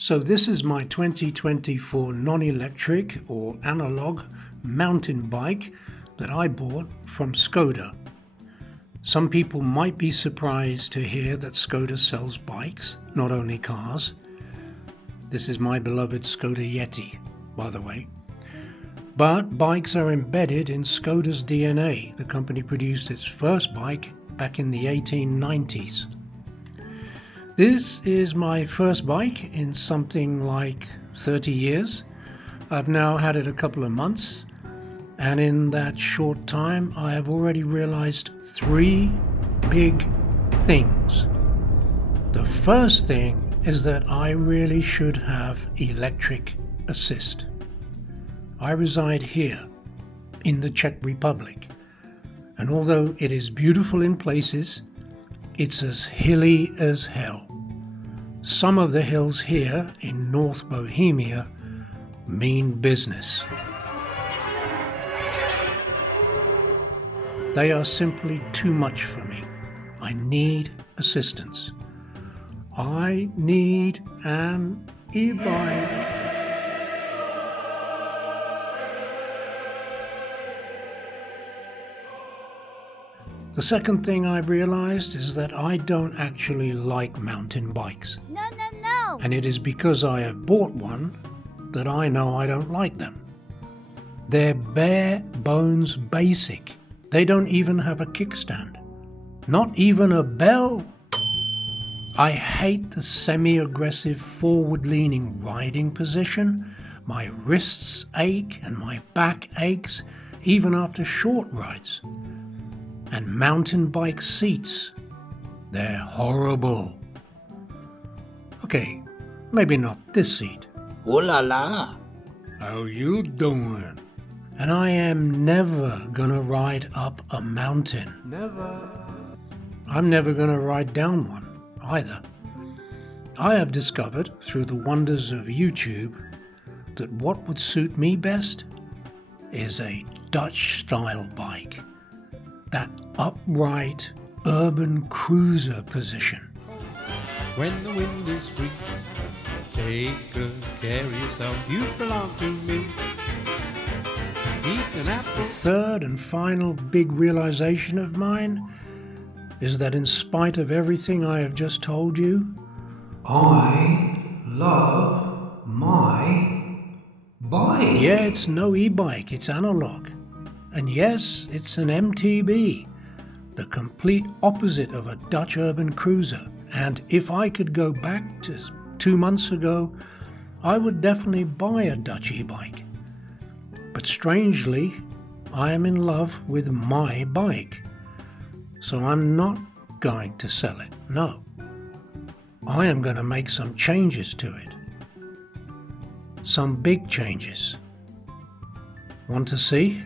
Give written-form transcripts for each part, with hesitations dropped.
So this is my 2024 non-electric or analog mountain bike that I bought from Skoda. Some people might be surprised to hear that Skoda sells bikes, not only cars. This is my beloved Skoda Yeti, by the way. But bikes are embedded in Skoda's DNA. The company produced its first bike back in the 1890s. This is my first bike in something like 30 years. I've now had it a couple of months, and in that short time I have already realized three big things. The first thing is that I really should have electric assist. I reside here in the Czech Republic, and although it is beautiful in places, it's as hilly as hell. Some of the hills here in North Bohemia mean business. They are simply too much for me. I need assistance. I need an e-bike. The second thing I realized is that I don't actually like mountain bikes. No. And it is because I have bought one that I know I don't like them. They're bare bones basic. They don't even have a kickstand. Not even a bell. I hate the semi-aggressive forward-leaning riding position. My wrists ache and my back aches even after short rides. And mountain bike seats, they're horrible. Okay, maybe not this seat. Oh la la! How you doing? And I am never gonna ride up a mountain. Never. I'm never gonna ride down one either. I have discovered through the wonders of YouTube that what would suit me best is a Dutch style bike. That upright urban cruiser position. When the wind is free, take good care of yourself. You belong to me. Eat an apple. The third and final big realization of mine is that in spite of everything I have just told you, I love my bike. Yeah, it's no e-bike, it's analog. And yes, it's an MTB, the complete opposite of a Dutch urban cruiser. And if I could go back to 2 months ago, I would definitely buy a Dutch e-bike. But strangely, I am in love with my bike. So I'm not going to sell it, no. I am going to make some changes to it. Some big changes. Want to see?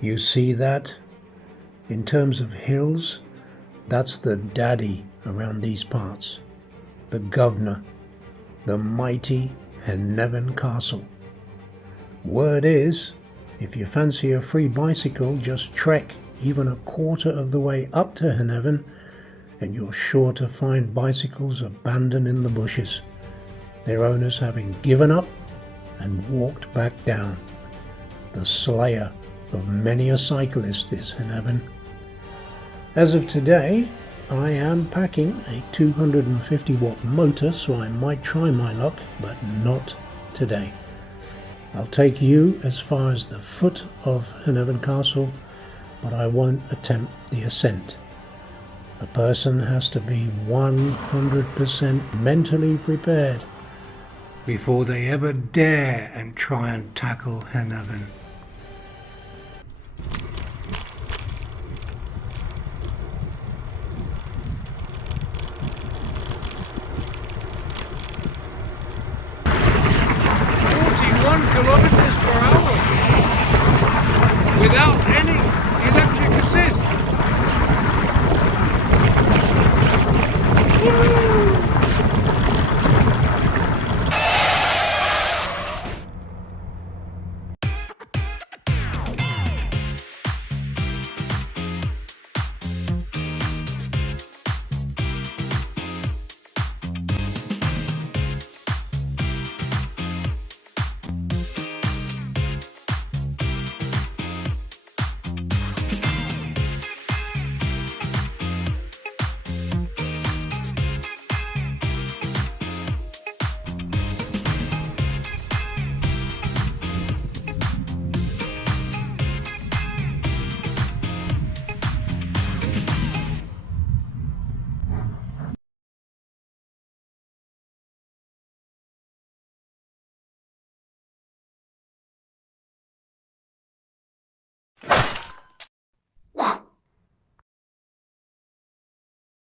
You see that? In terms of hills, that's the daddy around these parts. The governor, the mighty Hneven Castle. Word is, if you fancy a free bicycle, just trek even a quarter of the way up to Hneven and you're sure to find bicycles abandoned in the bushes, their owners having given up and walked back down. The slayer of many a cyclist is Hneven. As of today, I am packing a 250 watt motor, so I might try my luck, but not today. I'll take you as far as the foot of Hneven Castle, but I won't attempt the ascent. A person has to be 100% mentally prepared before they ever dare and try and tackle Hneven. Kilometers per hour without